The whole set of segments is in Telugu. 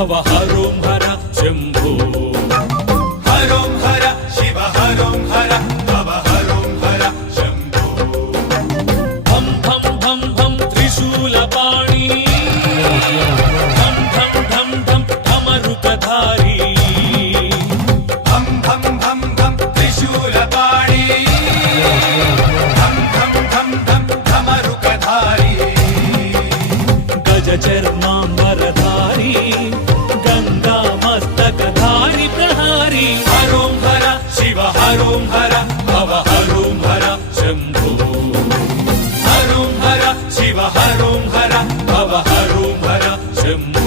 భవ హరోం హర శంభో హరోం హర శివ హరోం హర భవ హరోం హర శంభో భం భం భం భం త్రిశూలపాణి ఢం ఢం ఢం ఢం ఢమరుకధారి భం భం భం భం త్రిశూలపాణి ఢం ఢం ఢం ఢం ఢమరుకధారి గజ చర్మాంబరధారి గంగా మస్తకధారి ప్రహారి హరోం హర శివ హరోం హర భవ హరోం హర శంభో హరోం హర శివ హరోం హర భవ హరోం హర శంభో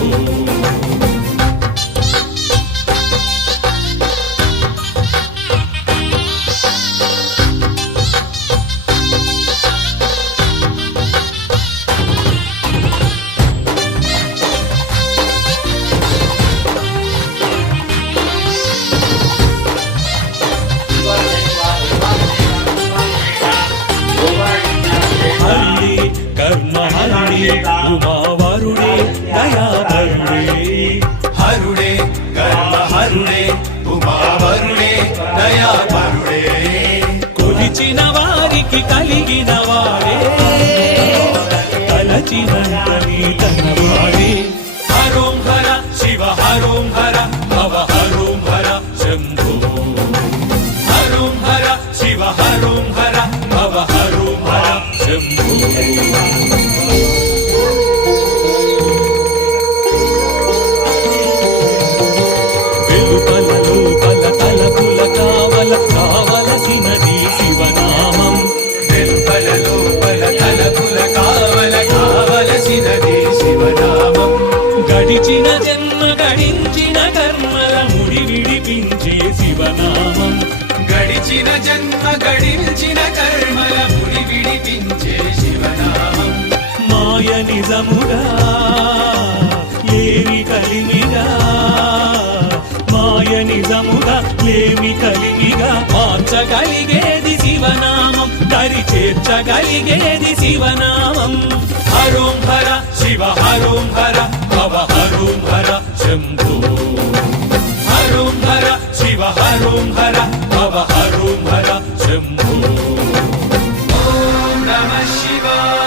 హరి కర్మ హరి ఉమావరుడే దయావరుడే హరుడే కర్మ హరుడే ఉమావరుడే దయావరుడే కొలిచిన వారికి కలిగిన వాడే తలచినంతని తనవాడే హరోం హర శివ హరోం హర భవ హరోం హర శంభో హరోం హర శివ హరోం హర భవ హరోం హర శంభో వెలుపల లోపల తలపుల కావలసినది శివనామం వెలుపల లోపల తలపుల కావలసినది శివనామం గడిచిన జన్మ గడించిన కర్మల ముడి విడిపించే శివనామం గడిచిన జన్మ గడించిన కర్మల ముడి విడిపించే శివనామం మాయ నిజముగా లేమి కలిమిగా మాయ నిజముగా లేమి కలిమిగా మార్చగలిగేది శివనామం దరి చేర్చగలిగేది శివనామం హరోం హర శివ హరోం హర భవ హరోం హర శంభో హరోం హర శివ హరోం హర భవ హరోం హర శంభో ఓం నమః శివాయ